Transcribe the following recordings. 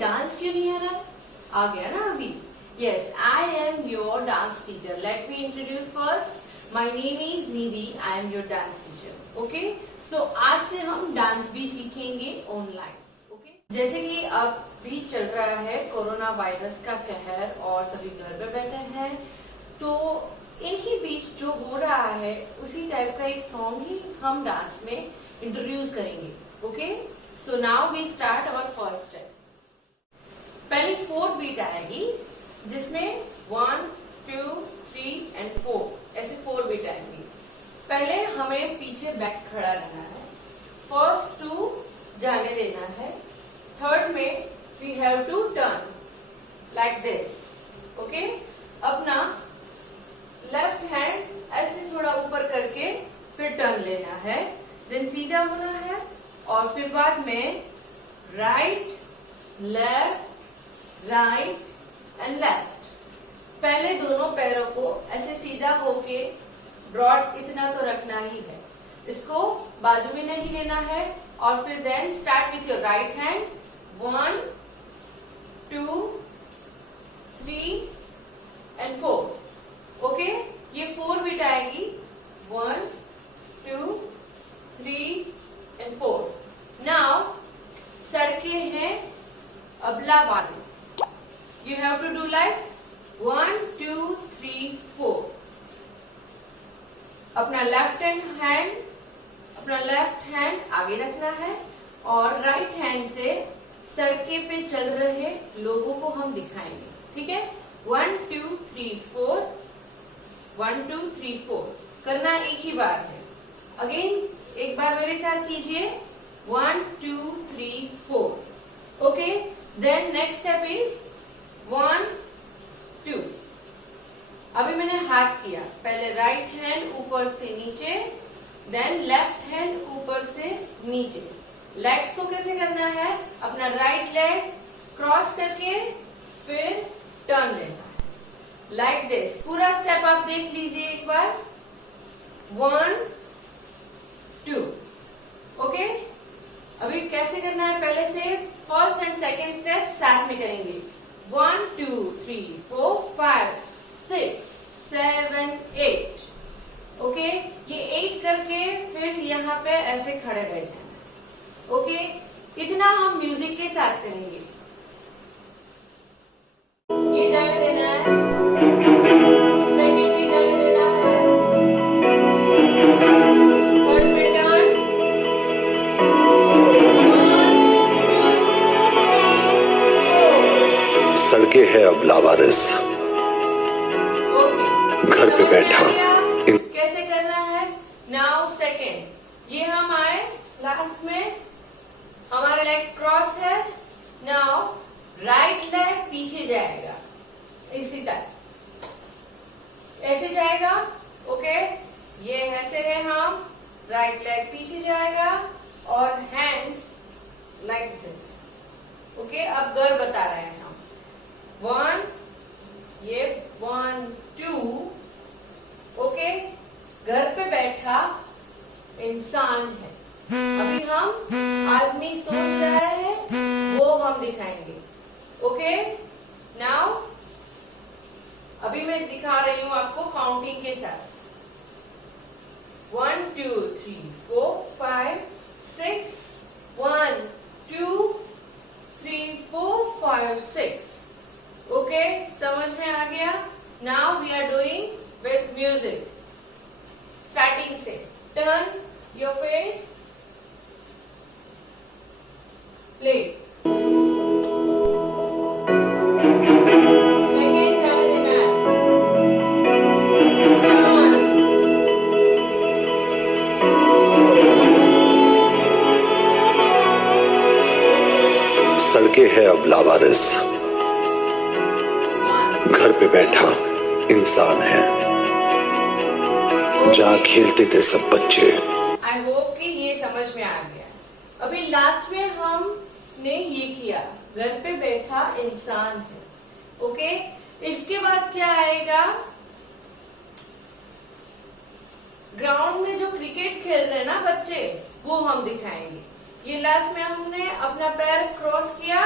Dance क्यों नहीं आ रहा है? आ गया ना अभी? Yes, I am your dance teacher. Let me introduce first. My name is Nidhi. I am your dance teacher. Okay, so आज से हम डांस भी सीखेंगे ऑनलाइन. ओके, जैसे कि अब भी चल रहा है कोरोना वायरस का कहर और सभी घर पे बैठे हैं, तो इन्हीं बीच जो हो रहा है उसी टाइप का एक सॉन्ग ही हम डांस में इंट्रोड्यूस करेंगे. Okay, so now we start our first step. पहली 4 बीट आएगी जिसमें 1, 2, 3 एंड 4 ऐसे 4 बीट आएंगी. पहले हमें पीछे बैक खड़ा रहना है. फर्स्ट 2 जाने देना है. थर्ड में we have to turn like this. Okay, अपना लेफ्ट हैंड ऐसे थोड़ा ऊपर करके फिर टर्न लेना है. देन सीधा होना है और फिर बाद में right left right and left. पहले दोनों पैरों को ऐसे सीधा होके ब्रॉड इतना तो रखना ही है. इसको बाजू में नहीं लेना है. और फिर then start with your right hand. 1, 2, 3 and 4. Okay, ये 4 बीट आएगी. 1, 2, 3 एंड 4. नाउ सड़के हैं अबला वारिस. You have to do like 1, 2, 3, 4. अपना लेफ्ट हैंड आगे रखना है और राइट हैंड से सड़के पे चल रहे लोगों को हम दिखाएंगे. ठीक है? 1, 2, 3, 4. 1, 2, 3, 4 करना एक ही बार है. अगेन एक बार मेरे साथ कीजिए. 1, 2, 3, 4. Okay, then next step is 1, 2. अभी मैंने हाथ किया. पहले राइट हैंड ऊपर से नीचे, देन लेफ्ट हैंड ऊपर से नीचे. लेग्स को कैसे करना है? अपना राइट लेग क्रॉस करके फिर टर्न लेना है लाइक दिस. पूरा स्टेप आप देख लीजिए एक बार. 1, 2. ओके, अभी कैसे करना है? पहले से फर्स्ट एंड सेकेंड स्टेप साथ में करेंगे. 1, 2, 3, 4, 5, 6, 7, 8. ओके, ये 8 करके फिर यहाँ पे ऐसे खड़े रह जाना. ओके, इतना हम म्यूजिक के साथ करेंगे. ये जाने देना है. सेकंड भी जाने देना है. थर्ड में टर्न. 1, 2, 3, 4. सड़के है अब लावारिस. घर पे बैठा कैसे करना है? नाउ सेकेंड, ये हम आए लास्ट में, हमारा लेग क्रॉस है. नाउ राइट लेग पीछे जाएगा इसी तरह, ऐसे जाएगा. ओके, ये ऐसे है हम. राइट लेग पीछे जाएगा और हैंड्स लाइक दिस. ओके, अब घर बता रहे हैं हम. 1, ये 1, 2. ओके, घर पे बैठा इंसान है. अभी हम आदमी सोच रहा है वो हम दिखाएंगे. ओके, नाउ अभी मैं दिखा रही हूं आपको काउंटिंग के साथ. 1, 2, 3, 4, 5, 6. 1, 2, 3, 4, 5, 6. ओके, समझ में आ गया? Now we are doing with music. Starting से turn your face, play. Second जाने देना है. सड़के है अब लावारिस. घर पे बैठा इंसान है. जहाँ खेलते थे सब बच्चे. आई होप कि ये समझ में आ गया. अभी लास्ट में हमने ये किया, घर पे बैठा इंसान है. ओके, इसके बाद क्या आएगा? ग्राउंड में जो क्रिकेट खेल रहे हैं ना बच्चे, वो हम दिखाएंगे. ये लास्ट में हमने अपना पैर क्रॉस किया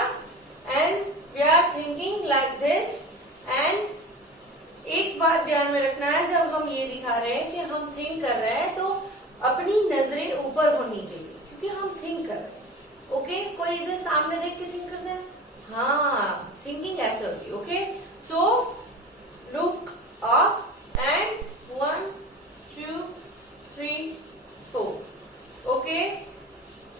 एंड थिंक कर रहे हैं। ओके, कोई इधर सामने देख के थिंक करते हैं, हाँ, थिंकिंग ऐसे होती है। Okay, so look up and 1 2 3 4। Okay,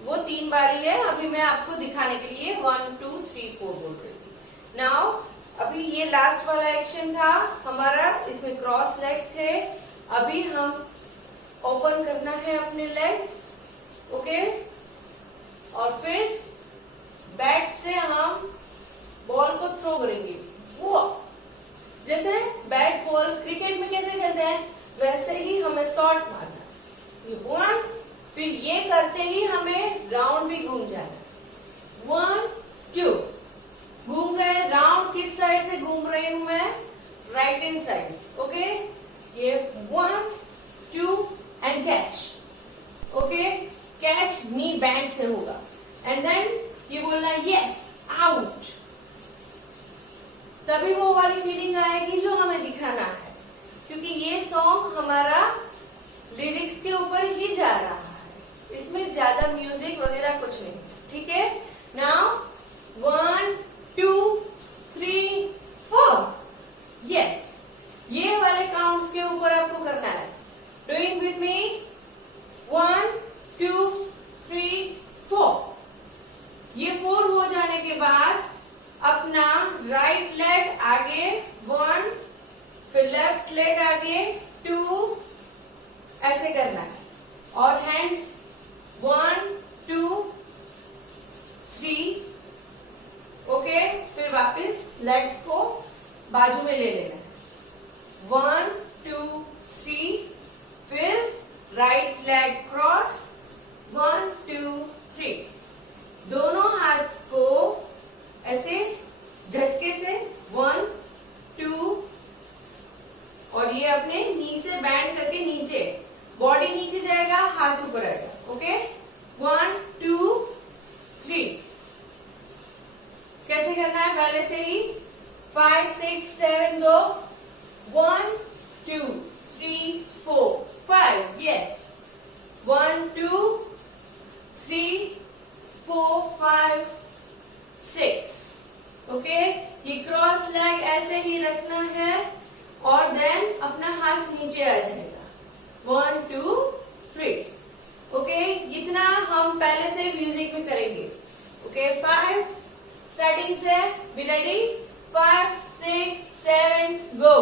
वो 3 बारी है, अभी मैं आपको दिखाने के लिए 1 2 3 4 बोल रही थी। नाउ अभी ये लास्ट वाला एक्शन था हमारा, इसमें क्रॉस लेग थे। अभी हम ओपन करना है अपने लेग्स। ओके, और फिर बैट से हम बॉल को थ्रो करेंगे। वो जैसे बैट बॉल क्रिकेट में कैसे खेलते हैं, वैसे ही हमें शॉट मारना। ये 1, फिर ये करते ही हमें राउंड भी घूम जाना। 1 2 घूम गए। राउंड किस साइड से घूम रही हूं मैं, राइट हैंड साइड। ओके, ये 1 2 and catch. Okay, catch knee band से होगा एंड देन ये बोलना यस आउट। तभी वो वाली फीलिंग आएगी जो हमें दिखाना है, क्योंकि ये सॉन्ग हमारा लिरिक्स के ऊपर ही जा रहा है, इसमें ज्यादा म्यूजिक वगैरह कुछ नहीं। ठीक है, नाउ 1 2 3 4 यस, ये वाले काउंट्स के ऊपर आपको करना है। Doing with me 1 2 3 4। ये 4 हो जाने के बाद अपना राइट लेग आगे 1, फिर लेफ्ट लेग आगे 2, ऐसे करना है। और हैंड्स 1 2 3। ओके, फिर वापस लेग्स को बाजू में ले लेना है। 1 2 3, फिर राइट लेग क्रॉस 1 2 3। दोनों हाथ को ऐसे झटके से 1 2, और ये अपने नी से बैंड करके नीचे, बॉडी नीचे जाएगा, हाथ ऊपर आएगा। ओके, 1 2 3। कैसे करना है, पहले से ही 5 6 7 गो। 1 2 3 4 5 यस, 1 2 3 4 5 6। ओके, ये क्रॉस लेग ऐसे ही रखना है और देन अपना हाथ नीचे आ जाएगा। 1 2 3। ओके, इतना हम पहले से म्यूजिक में करेंगे। ओके, 5 स्टार्टिंग से, बी रेडी, 5 6 7 गो।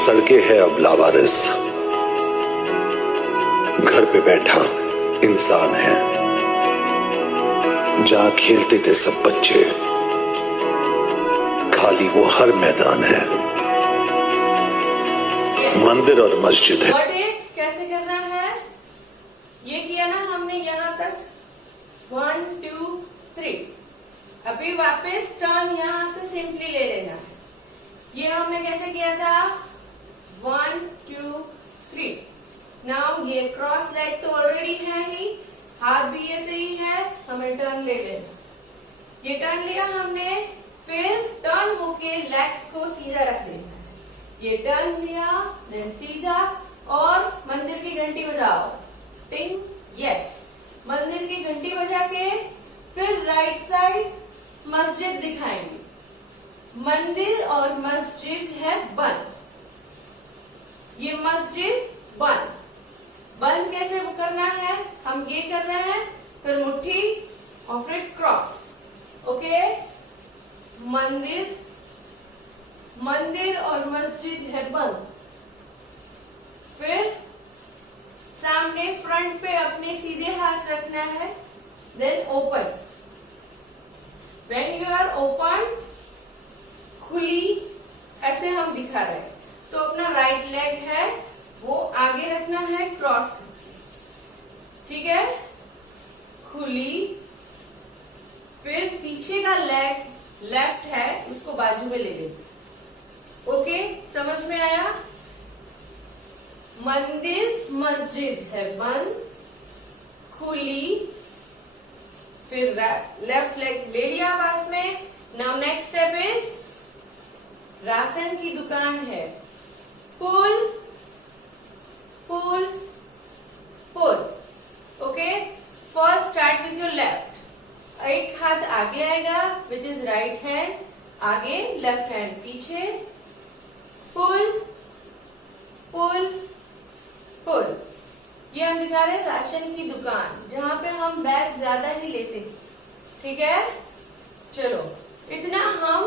सड़कें है अब लावारिस, घर पे बैठा इंसान है। जहां खेलते थे सब बच्चे, खाली वो हर मैदान है। मंदिर और मस्जिद है। कैसे करना है, ये किया ना हमने यहाँ तक 1 2 3। अभी वापस टर्न यहाँ से सिंपली ले लेना है। ये हमने कैसे किया था, 1 2 3। नाउ ये क्रॉस लेग तो ऑलरेडी है ही, हाथ भी ऐसे ही है, हमें टर्न ले लेना। ये टर्न लिया हमने, फिर टर्न होके लेग्स को सीधा रख देना है। ये टर्न लिया, देन सीधा, और मंदिर की घंटी बजाओ, टिंग यस। मंदिर की घंटी बजा के फिर राइट साइड मस्जिद दिखाएंगे। मंदिर और मस्जिद है बंद, ये मस्जिद बंद। बंद कैसे करना है, हम ये कर रहे हैं, फिर मुट्ठी और फिर क्रॉस। ओके, मंदिर, मंदिर और मस्जिद है बंद। फिर सामने फ्रंट पे अपने सीधे हाथ रखना है, then open. When you are open, खुली, ऐसे हम दिखा रहे हैं, तो अपना राइट लेग है वो आगे रखना है क्रॉस करके। ठीक है, खुली, फिर पीछे का लेग लेफ्ट है उसको बाजू में ले लेंगे। ओके, समझ में आया। मंदिर मस्जिद है बंद, खुली, फिर लेफ्ट लेग ले लिया पास में. Now next step is ration की दुकान है. Pull pull pull. Okay, first start with your left. एक हाथ आगे आएगा विच इज राइट हैंड, आगे लेफ्ट हैंड पीछे. पुल पुल पुल. ये हम दिखा रहे हैं राशन की दुकान जहां पे हम बैग ज्यादा ही लेते हैं. ठीक है, चलो इतना हम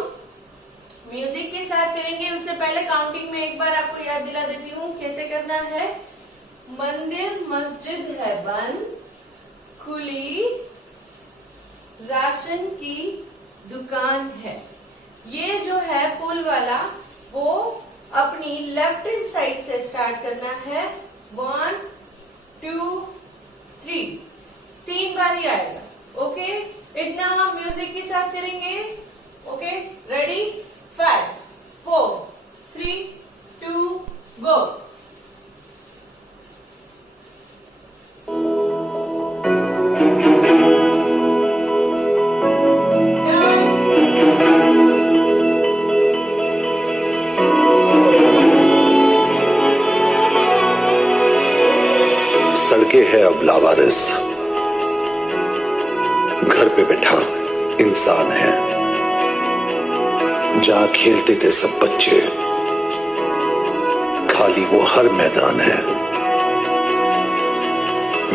म्यूजिक के साथ करेंगे. उससे पहले काउंटिंग में एक बार आपको याद दिला देती हूँ कैसे करना है. मंदिर मस्जिद है बंद, खुली राशन की दुकान है. ये जो है पुल वाला वो अपनी लेफ्ट हैंड साइड से स्टार्ट करना है. 1 2 3, 3 बार ही आएगा. ओके, इतना हम म्यूजिक के साथ करेंगे. ओके, रेडी, 5 4 3 2 गो. सड़कें है अब लावारिस, घर पे बैठा इंसान है. जहां खेलते थे सब बच्चे, खाली वो हर मैदान है.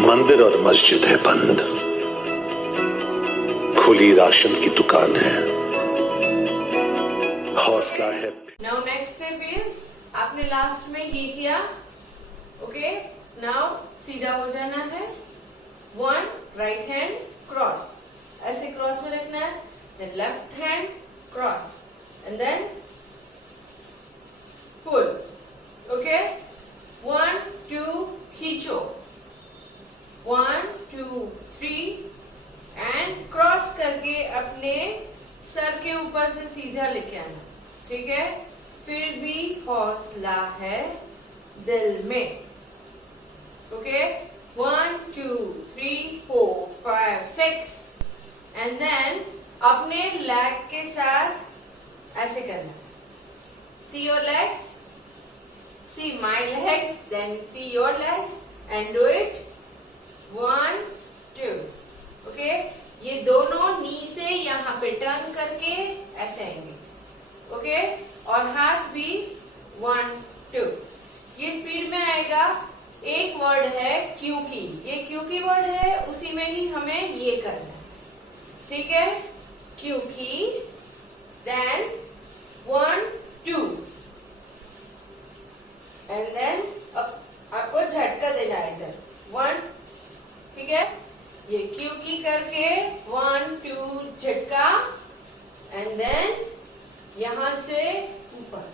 मंदिर और मस्जिद है बंद, खुली राशन की दुकान है. हौसला है. नाउ नेक्स्ट स्टेप इज आपने लास्ट में ये किया. ओके, नाउ सीधा हो जाना है. 1 राइट हैंड क्रॉस, ऐसे क्रॉस में रखना है. Then left hand cross and then pull. Okay, 1 2 खींचो, 1 2 3 एंड क्रॉस करके अपने सर के ऊपर से सीधा लेके आना. ठीक है, फिर भी हौसला है दिल में. ओके, 1 2 3 4 5 6 एंड देन अपने लेग के साथ ऐसे करना. See your legs, see my legs, then see your legs and do it. 1 2. Okay, ये दोनों नी से यहाँ पे टर्न करके ऐसे आएंगे. ओके, और हाथ भी 1 2. ये स्पीड में आएगा. एक वर्ड है क्योंकि, ये क्योंकि वर्ड है, उसी में ही हमें ये करना है. ठीक है, क्योंकि. देन 1 2 एंड देन आपको झटका देना है इधर 1. ठीक है, ये क्योंकि करके 1 2 झटका एंड देन यहां से ऊपर.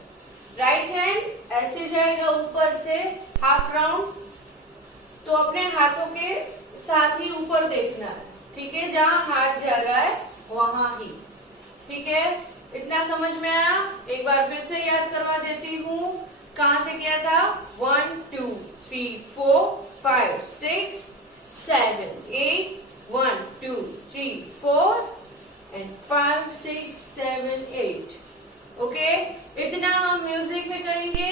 राइट हैंड ऐसे जाएगा ऊपर से हाफ राउंड, तो अपने हाथों के साथ ही ऊपर देखना है. ठीक है, जहां हाथ जा रहा है वहां ही. ठीक है, इतना समझ में आया. एक बार फिर से याद करवा देती हूँ. कहां से किया था. 1 2 3 4 5 6 7 8 1 2 3 4 एंड 5 6 7 8. ओके, इतना हम म्यूजिक में करेंगे.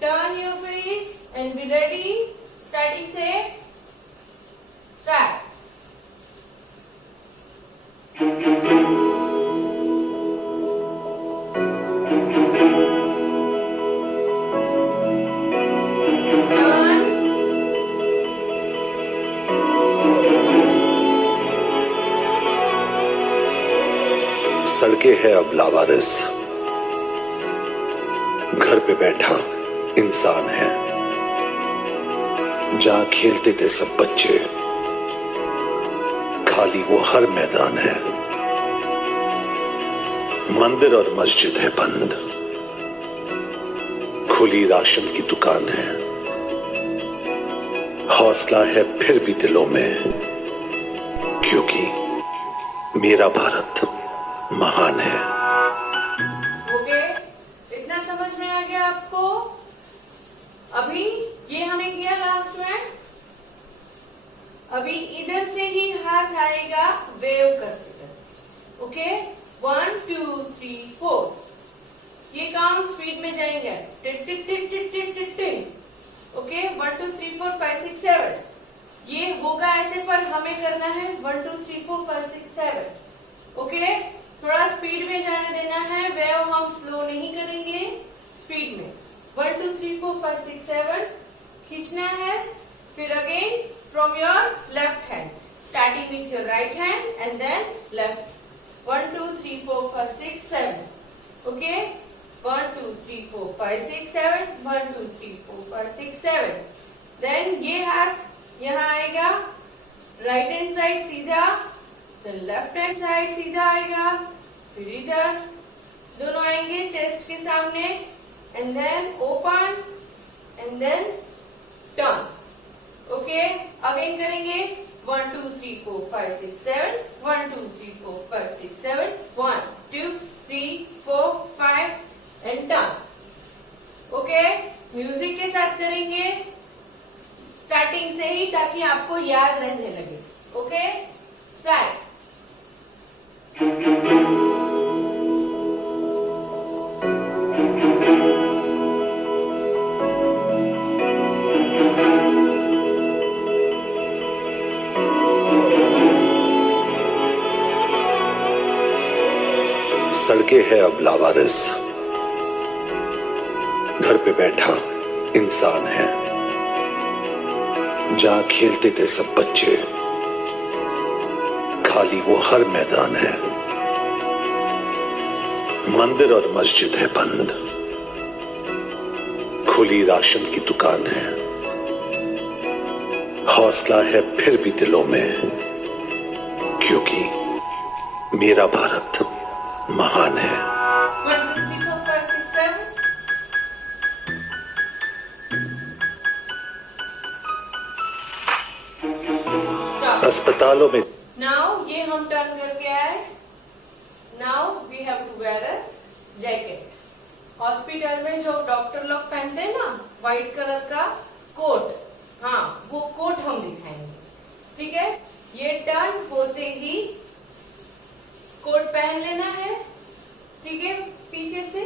Turn your face and be ready. Starting से स्टार्ट. सड़कें है अब लावारिस, घर पे बैठा इंसान है. जहां खेलते थे सब बच्चे, खाली वो हर मैदान है. मंदिर और मस्जिद है बंद, खुली राशन की दुकान है. हौसला है फिर भी दिलों में, क्योंकि मेरा भारत महान है. ओके, इतना समझ में आ गया आपको. अभी ये हमने किया लास्ट में. अभी इधर से ही हाथ आएगा वेव करते करते। ओके, 1 2 3 4, ये काउंट स्पीड में जाएंगे। Tit tit tit tit tit tit tit. Okay, 1 2 3 4 5 6 7, ये होगा ऐसे पर हमें करना है 1 2 3 4 5 6 7। ओके, थोड़ा स्पीड में जाने देना है, वेव हम स्लो नहीं करेंगे, स्पीड में 1 2 3 4 5 6 7 खींचना है। फिर again from your left hand, starting with your right hand and then left. 1 2 3 4 5 6 7। Okay, 1 2 3 4 5 6 7, 1 2 3 4 5 6 7। Then ये हाथ यहाँ आएगा, राइट हैंड साइड सीधा, देन लेफ्ट हैंड साइड सीधा आएगा, फिर इधर दोनों आएंगे चेस्ट के सामने, and then open and then turn. Okay, again करेंगे 1 2 3 4 5 6 7, 1 2 3 4 5 6 7, 1 2 3 4 5 एंड टर्न। ओके, म्यूजिक के साथ करेंगे स्टार्टिंग से ही, ताकि आपको याद रहने लगे। Okay, start. सड़कें है अब लावारिस, घर पे बैठा इंसान है। जहां खेलते थे सब बच्चे, खाली वो हर मैदान है। मंदिर और मस्जिद है बंद, खुली राशन की दुकान है। हौसला है फिर भी दिलों में, क्योंकि मेरा भारत महान है। 1 2 3 4 5 6 7। Stop. अस्पतालों में Now ये हम टर्न करके आए। Now we have to wear a jacket. Hospital में जो डॉक्टर लोग पहनते हैं ना, व्हाइट कलर का कोट, हाँ वो कोट हम दिखाएंगे। ठीक है, ये टर्न होते ही कोट पहन लेना है। ठीक है, पीछे से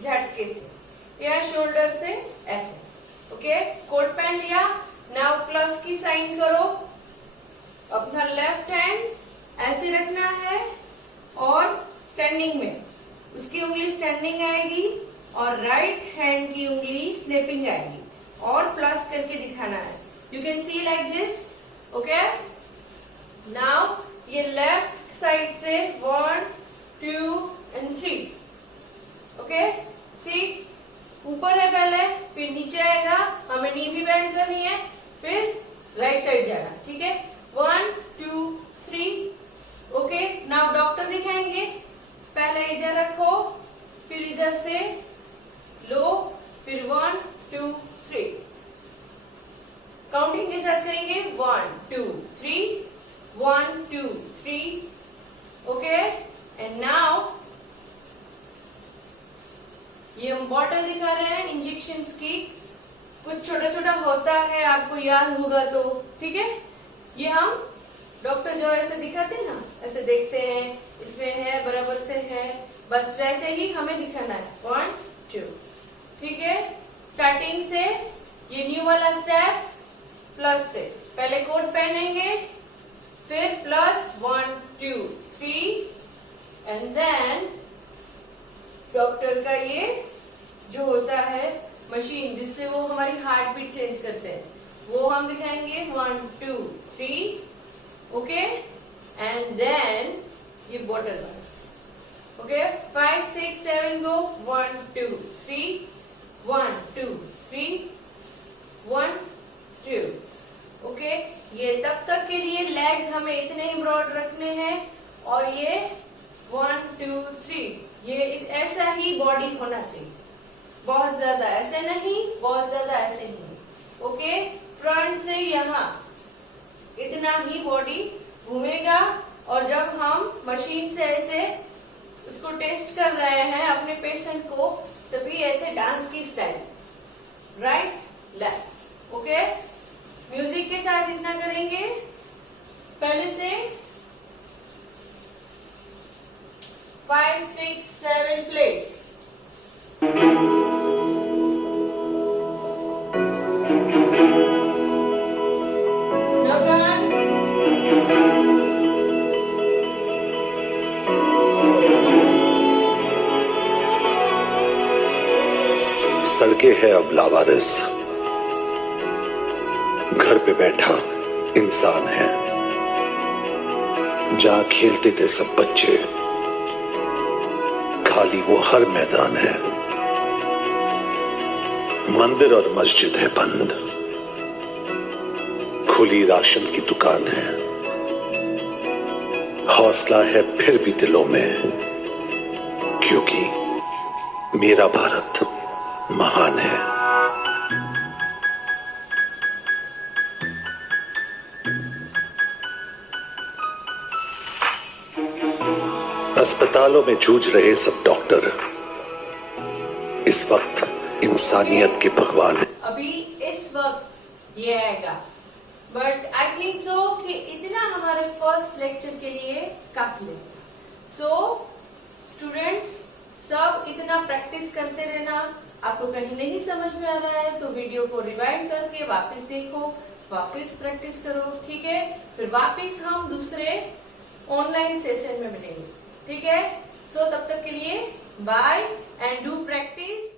झटके से या शोल्डर से ऐसे। ओके, कोट पहन लिया। नाउ प्लस की साइन करो, अपना लेफ्ट हैंड ऐसे रखना है और स्टैंडिंग में, उसकी उंगली स्टैंडिंग आएगी और राइट हैंड की उंगली स्लिपिंग आएगी और प्लस करके दिखाना है। You can see like this. Okay, now ये लेफ्ट साइड से 1 2 एंड 3। ओके, सी ऊपर है पहले, फिर नीचे आएगा, हमें नी भी बेंड करनी है, फिर राइट साइड जाना। ठीक है, 1 2 3। ओके, नाउ डॉक्टर दिखाएंगे। पहले इधर रखो, फिर इधर से लो, फिर 1 2 3 काउंटिंग के साथ करेंगे। 1 2 3, 1 2 3। ओके, एंड नाउ ये हम बॉटल दिखा रहे हैं इंजेक्शन की, कुछ छोटा छोटा होता है, आपको याद होगा तो। ठीक है, ये हम डॉक्टर जो ऐसे दिखाते हैं ना, ऐसे देखते हैं, इसमें है बराबर से है, बस वैसे ही हमें दिखाना है। 1 2। ठीक है, स्टार्टिंग से ये न्यू वाला स्टेप प्लस से, पहले कोट पहनेंगे, फिर प्लस 1 2 3 एंड देन डॉक्टर का ये जो होता है मशीन जिससे वो हमारी हार्ट बीट चेंज करते हैं, वो हम दिखाएंगे। 1 2 3। ओके, एंड देन ये बॉटल वाला। ओके, 5 6 7 गो। 1 2 3, 1 2 3, 1 2। ओके, ये तब तक के लिए लेग्स हमें इतने ही ब्रॉड रखने हैं, और ये 1 2 3, ये ऐसा ही बॉडी होना चाहिए, बहुत ज्यादा ऐसे नहीं, बहुत ज्यादा ऐसे नहीं। ओके, फ्रंट से यहाँ इतना ही बॉडी घूमेगा, और जब हम मशीन से ऐसे उसको टेस्ट कर रहे हैं अपने पेशेंट को, तभी ऐसे डांस की style, right left. Okay, music के साथ इतना करेंगे। पहले से 5, 6, 7 प्लेट। सड़कें है अब लावारिस, घर पे बैठा इंसान है। जहां खेलते थे सब बच्चे, खाली वो हर मैदान है। मंदिर और मस्जिद है बंद, खुली राशन की दुकान है। हौसला है फिर भी दिलों में, क्योंकि मेरा भारत महान है। अस्पतालों में जूझ रहे सब डॉक्टर इस वक्त इंसानियत के भगवान है। अभी इस वक्त ये आएगा, बट आई थिंक सो कि इतना हमारे फर्स्ट लेक्चर के लिए काफी है। सो स्टूडेंट्स सब इतना प्रैक्टिस करते रहना। आपको कहीं नहीं समझ में आ रहा है तो वीडियो को रिवाइंड करके वापस देखो, वापस प्रैक्टिस करो, ठीक है। फिर वापस हम दूसरे ऑनलाइन सेशन में मिलेंगे, ठीक है। सो तब तक के लिए बाय एंड डू प्रैक्टिस।